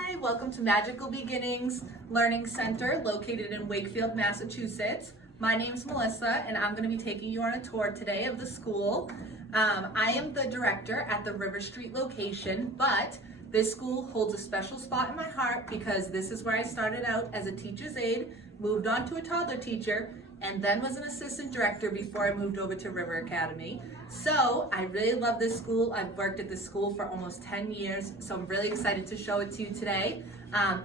Hi, welcome to Magical Beginnings Learning Center located in Wakefield, Massachusetts. My name's Melissa and I'm going to be taking you on a tour today of the school. I am the director at the River Street location, but this school holds a special spot in my heart because this is where I started out as a teacher's aide, moved on to a toddler teacher, and then was an assistant director before I moved over to River Academy. So I really love this school. I've worked at this school for almost 10 years, so I'm really excited to show it to you today.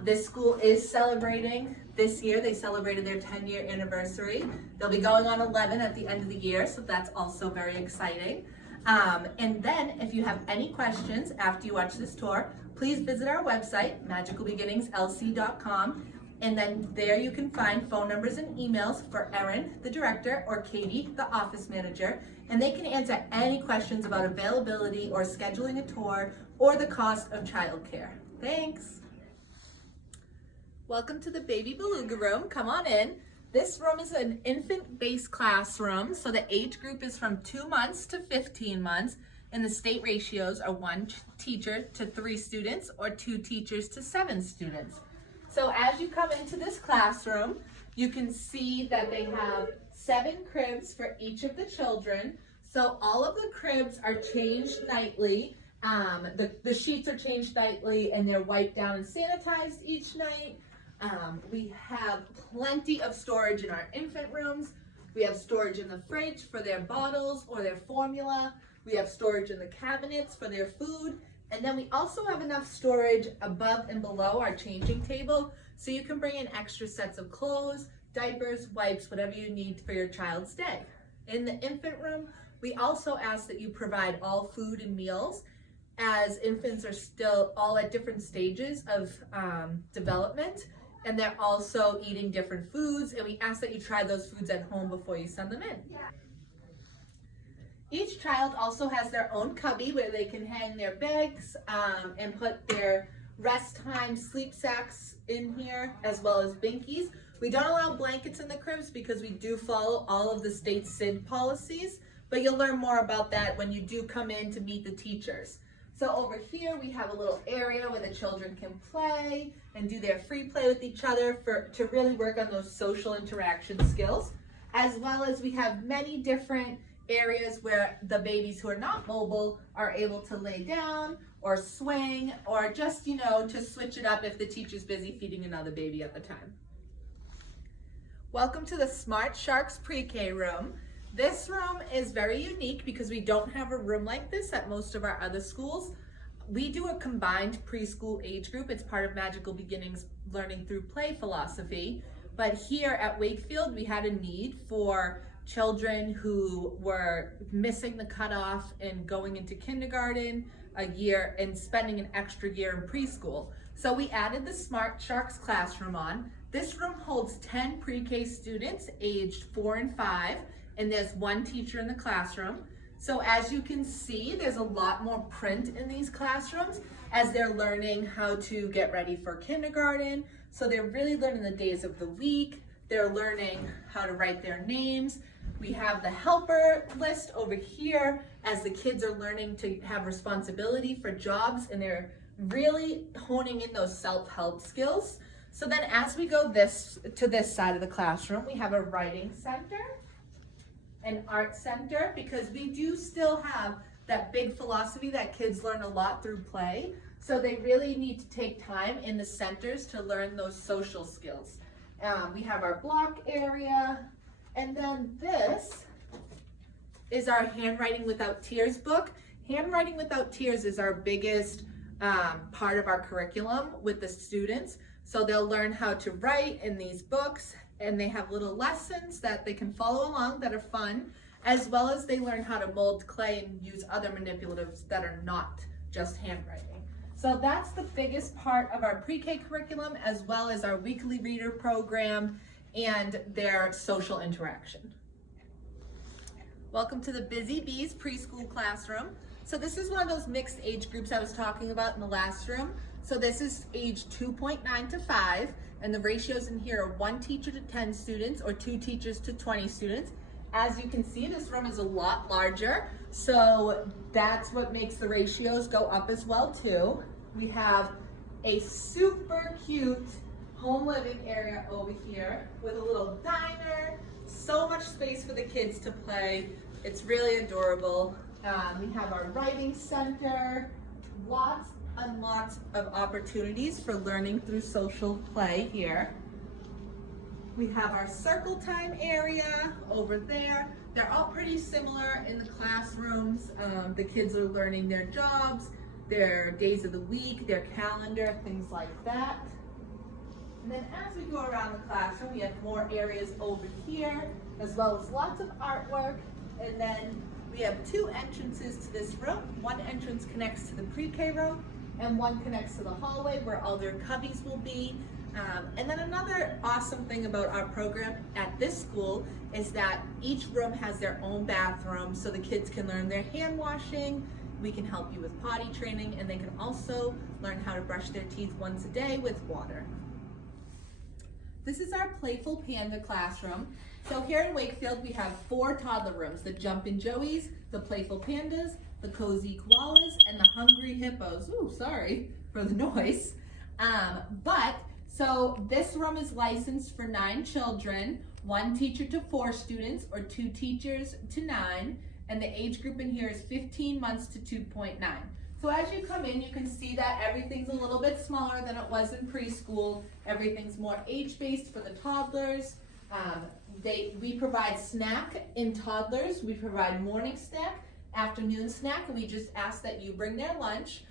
This school is celebrating this year. They celebrated their 10-year anniversary. They'll be going on 11 at the end of the year, so that's also very exciting. And then if you have any questions after you watch this tour, please visit our website, magicalbeginningslc.com. And then there you can find phone numbers and emails for Erin, the director, or Katie, the office manager, and they can answer any questions about availability or scheduling a tour or the cost of childcare. Thanks. Welcome to the Baby Beluga room. Come on in. This room is an infant-based classroom, so the age group is from 2 months to 15 months, and the state ratios are 1 teacher to 3 students or 2 teachers to 7 students. So as you come into this classroom, you can see that they have 7 cribs for each of the children. So all of the cribs are changed nightly. The sheets are changed nightly and they're wiped down and sanitized each night. We have plenty of storage in our infant rooms. We have storage in the fridge for their bottles or their formula. We have storage in the cabinets for their food. And then we also have enough storage above and below our changing table, so you can bring in extra sets of clothes, diapers, wipes, whatever you need for your child's day. In the infant room, we also ask that you provide all food and meals, as infants are still all at different stages of development, and they're also eating different foods, and we ask that you try those foods at home before you send them in. Each child also has their own cubby where they can hang their bags and put their rest time sleep sacks in here, as well as binkies. We don't allow blankets in the cribs because we do follow all of the state SID policies, but you'll learn more about that when you do come in to meet the teachers. So over here we have a little area where the children can play and do their free play with each other to really work on those social interaction skills, as well as we have many different areas where the babies who are not mobile are able to lay down or swing or just, to switch it up if the teacher's busy feeding another baby at the time. Welcome to the Smart Sharks pre-K room. This room is very unique because we don't have a room like this at most of our other schools. We do a combined preschool age group. It's part of Magical Beginnings Learning Through Play philosophy. But here at Wakefield, we had a need for children who were missing the cutoff and going into kindergarten a year and spending an extra year in preschool. So we added the Smart Sharks classroom on. This room holds 10 pre-K students aged 4 and 5, and there's 1 teacher in the classroom. So as you can see, there's a lot more print in these classrooms as they're learning how to get ready for kindergarten. So they're really learning the days of the week. They're learning how to write their names. We have the helper list over here as the kids are learning to have responsibility for jobs, and they're really honing in those self-help skills. So then as we go to this side of the classroom, we have a writing center, an art center, because we do still have that big philosophy that kids learn a lot through play. So they really need to take time in the centers to learn those social skills. We have our block area, and then this is our Handwriting Without Tears book. Handwriting Without Tears is our biggest part of our curriculum with the students. So they'll learn how to write in these books, and they have little lessons that they can follow along that are fun, as well as they learn how to mold clay and use other manipulatives that are not just handwriting. So that's the biggest part of our pre-K curriculum, as well as our weekly reader program and their social interaction. Welcome to the Busy Bees preschool classroom. So this is one of those mixed age groups I was talking about in the last room. So this is age 2.9 to 5, and the ratios in here are 1 teacher to 10 students or 2 teachers to 20 students. As you can see, this room is a lot larger, so that's what makes the ratios go up as well too. We have a super cute home living area over here with a little diner, so much space for the kids to play. It's really adorable. We have our writing center, lots and lots of opportunities for learning through social play here. We have our circle time area over there. They're all pretty similar in the classrooms. The kids are learning their jobs, their days of the week, their calendar, things like that. And then as we go around the classroom, we have more areas over here, as well as lots of artwork. And then we have two entrances to this room. One entrance connects to the pre-K room, and one connects to the hallway where all their cubbies will be. And then another awesome thing about our program at this school is that each room has their own bathroom, so the kids can learn their hand washing. We can help you with potty training, and they can also learn how to brush their teeth once a day with water. This is our Playful Panda classroom. So here in Wakefield, we have 4 toddler rooms: the Jumpin' Joeys, the Playful Pandas, the Cozy Koalas, and the Hungry Hippos. Ooh, sorry for the noise. So this room is licensed for 9 children, 1 teacher to 4 students, or 2 teachers to 9, and the age group in here is 15 months to 2.9. So as you come in, you can see that everything's a little bit smaller than it was in preschool. Everything's more age-based for the toddlers. We provide snack in toddlers. We provide morning snack, afternoon snack, and we just ask that you bring their lunch.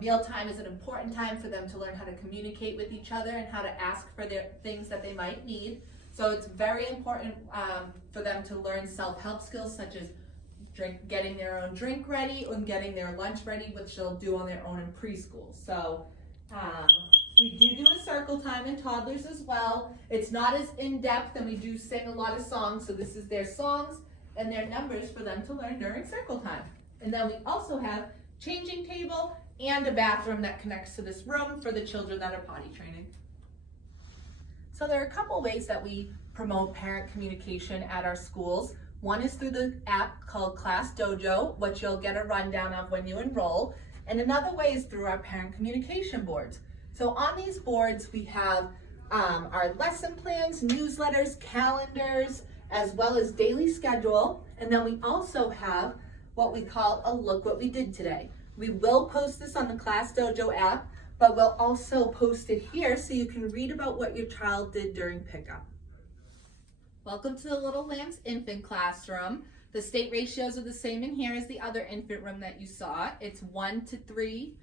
Mealtime is an important time for them to learn how to communicate with each other and how to ask for their things that they might need. So it's very important for them to learn self-help skills such as getting their own drink ready and getting their lunch ready, which they'll do on their own in preschool. So we do a circle time in toddlers as well. It's not as in-depth, and we do sing a lot of songs. So this is their songs and their numbers for them to learn during circle time. And then we also have changing table and a bathroom that connects to this room for the children that are potty training. So there are a couple ways that we promote parent communication at our schools. One is through the app called Class Dojo, which you'll get a rundown of when you enroll. And another way is through our parent communication boards. So on these boards, we have our lesson plans, newsletters, calendars, as well as daily schedule. And then we also have what we call a look what we did today. We will post this on the Class Dojo app, but we'll also post it here so you can read about what your child did during pickup. Welcome to the Little Lambs infant classroom. The state ratios are the same in here as the other infant room that you saw. It's 1 to 3,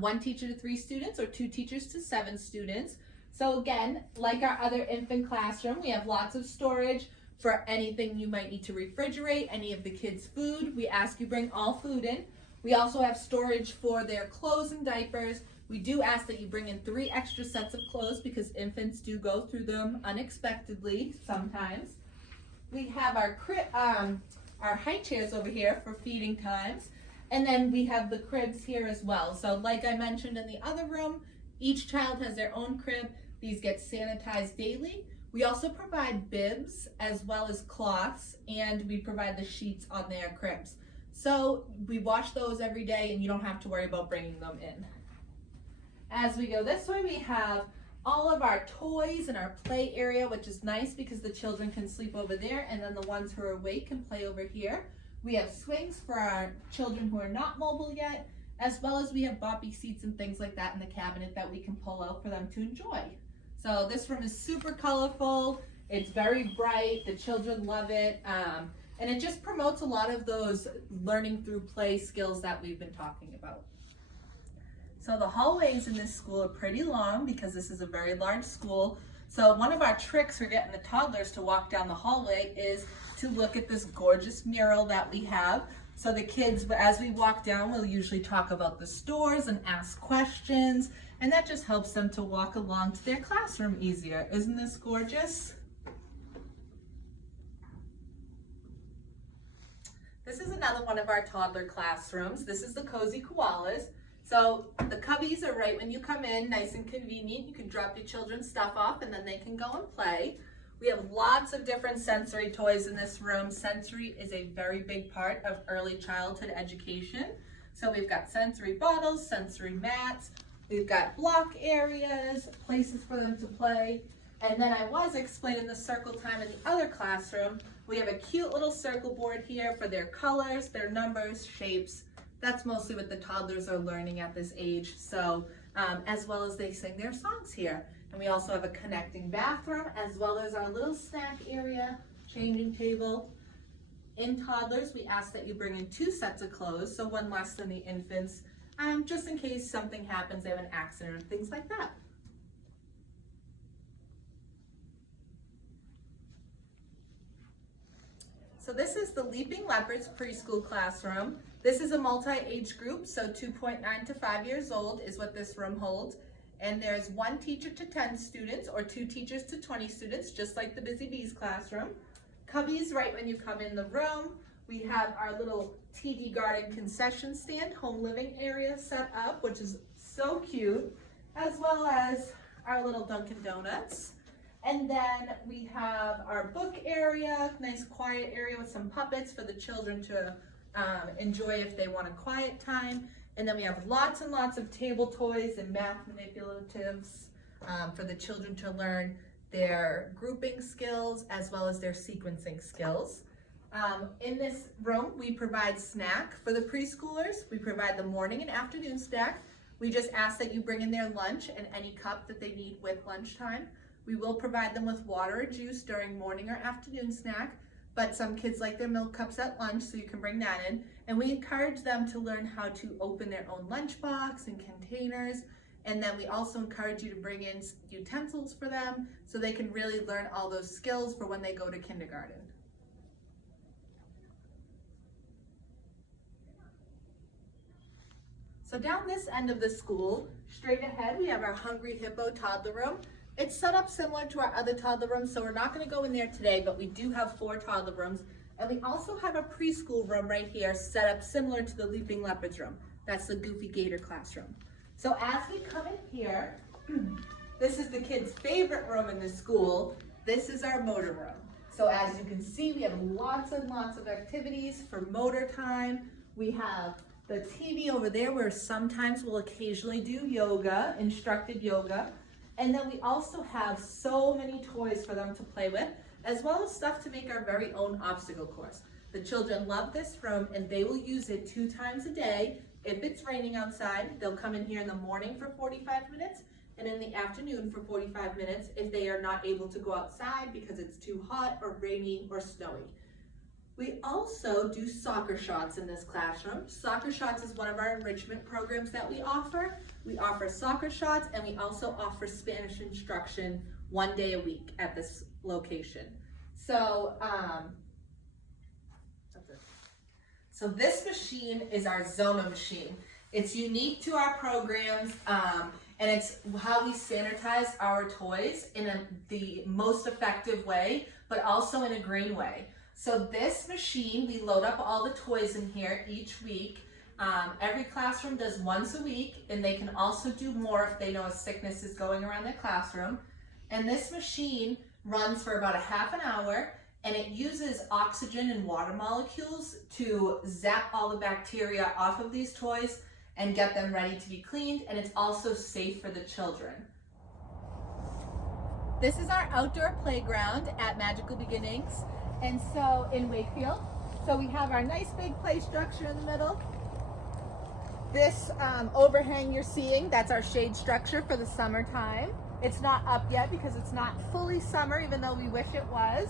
1 teacher to 3 students, or 2 teachers to 7 students. So again, like our other infant classroom, we have lots of storage for anything you might need to refrigerate, any of the kids' food. We ask you bring all food in. We also have storage for their clothes and diapers. We do ask that you bring in 3 extra sets of clothes because infants do go through them unexpectedly sometimes. We have our high chairs over here for feeding times. And then we have the cribs here as well. So like I mentioned in the other room, each child has their own crib. These get sanitized daily. We also provide bibs as well as cloths, and we provide the sheets on their cribs. So we wash those every day and you don't have to worry about bringing them in. As we go this way, we have all of our toys and our play area, which is nice because the children can sleep over there, and then the ones who are awake can play over here. We have swings for our children who are not mobile yet, as well as we have boppy seats and things like that in the cabinet that we can pull out for them to enjoy. So this room is super colorful. It's very bright. The children love it. And it just promotes a lot of those learning through play skills that we've been talking about. So the hallways in this school are pretty long because this is a very large school. So one of our tricks for getting the toddlers to walk down the hallway is to look at this gorgeous mural that we have. So the kids, as we walk down, will usually talk about the stores and ask questions, and that just helps them to walk along to their classroom easier. Isn't this gorgeous? This is another one of our toddler classrooms. This is the Cozy Koalas. So the cubbies are right when you come in, nice and convenient. You can drop your children's stuff off and then they can go and play. We have lots of different sensory toys in this room. Sensory is a very big part of early childhood education. So we've got sensory bottles, sensory mats, We've got block areas, places for them to play. And then I was explaining the circle time in the other classroom. We have a cute little circle board here for their colors, their numbers, shapes. That's mostly what the toddlers are learning at this age. So, as well as they sing their songs here. And we also have a connecting bathroom, as well as our little snack area, changing table. In toddlers, we ask that you bring in 2 sets of clothes, so one less than the infants, just in case something happens, they have an accident or things like that. So this is the Leaping Leopards preschool classroom. This is a multi-age group, so 2.9 to 5 years old is what this room holds. And there's 1 teacher to 10 students or 2 teachers to 20 students, just like the Busy Bees classroom. Cubbies right when you come in the room. We have our little TD Garden concession stand, home living area set up, which is so cute, as well as our little Dunkin' Donuts. And then we have our book area, nice quiet area with some puppets for the children to enjoy if they want a quiet time. And then we have lots and lots of table toys and math manipulatives for the children to learn their grouping skills as well as their sequencing skills. In this room, we provide snack for the preschoolers. We provide the morning and afternoon snack. We just ask that you bring in their lunch and any cup that they need with lunchtime. We will provide them with water or juice during morning or afternoon snack, but some kids like their milk cups at lunch, so you can bring that in. And we encourage them to learn how to open their own lunchbox and containers. And then we also encourage you to bring in utensils for them so they can really learn all those skills for when they go to kindergarten. So down this end of the school, straight ahead, we have our Hungry Hippo toddler room. It's set up similar to our other toddler rooms, so we're not going to go in there today, but we do have 4 toddler rooms. And we also have a preschool room right here set up similar to the Leaping Leopards room. That's the Goofy Gator classroom. So as we come in here, this is the kids' favorite room in the school. This is our motor room. So as you can see, we have lots and lots of activities for motor time. We have the TV over there where sometimes we'll occasionally do yoga, instructed yoga. And then we also have so many toys for them to play with, as well as stuff to make our very own obstacle course. The children love this room and they will use it 2 times a day. If it's raining outside, they'll come in here in the morning for 45 minutes and in the afternoon for 45 minutes if they are not able to go outside because it's too hot or rainy or snowy. We also do soccer shots in this classroom. Soccer shots is one of our enrichment programs that we offer. We offer soccer shots and we also offer Spanish instruction 1 day a week at this location. So, so this machine is our Zona machine. It's unique to our programs and it's how we sanitize our toys in the most effective way, but also in a green way. So this machine, we load up all the toys in here each week. Every classroom does once a week, and they can also do more if they know a sickness is going around their classroom. And this machine runs for about a half an hour, and it uses oxygen and water molecules to zap all the bacteria off of these toys and get them ready to be cleaned, and it's also safe for the children. This is our outdoor playground at Magical Beginnings. And so in Wakefield, so we have our nice big play structure in the middle. This overhang you're seeing, that's our shade structure for the summertime. It's not up yet because it's not fully summer, even though we wish it was.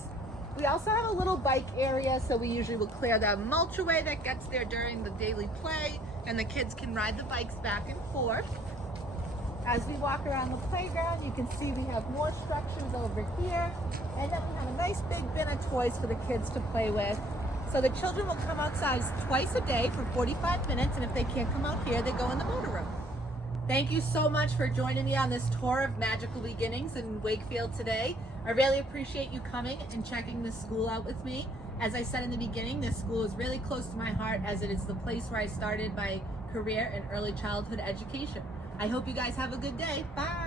We also have a little bike area, so we usually will clear the mulch away that gets there during the daily play, and the kids can ride the bikes back and forth. As we walk around the playground, you can see we have more structures over here. And then we have a nice big bin of toys for the kids to play with. So the children will come outside twice a day for 45 minutes, and if they can't come out here, they go in the motor room. Thank you so much for joining me on this tour of Magical Beginnings in Wakefield today. I really appreciate you coming and checking this school out with me. As I said in the beginning, this school is really close to my heart as it is the place where I started my career in early childhood education. I hope you guys have a good day. Bye.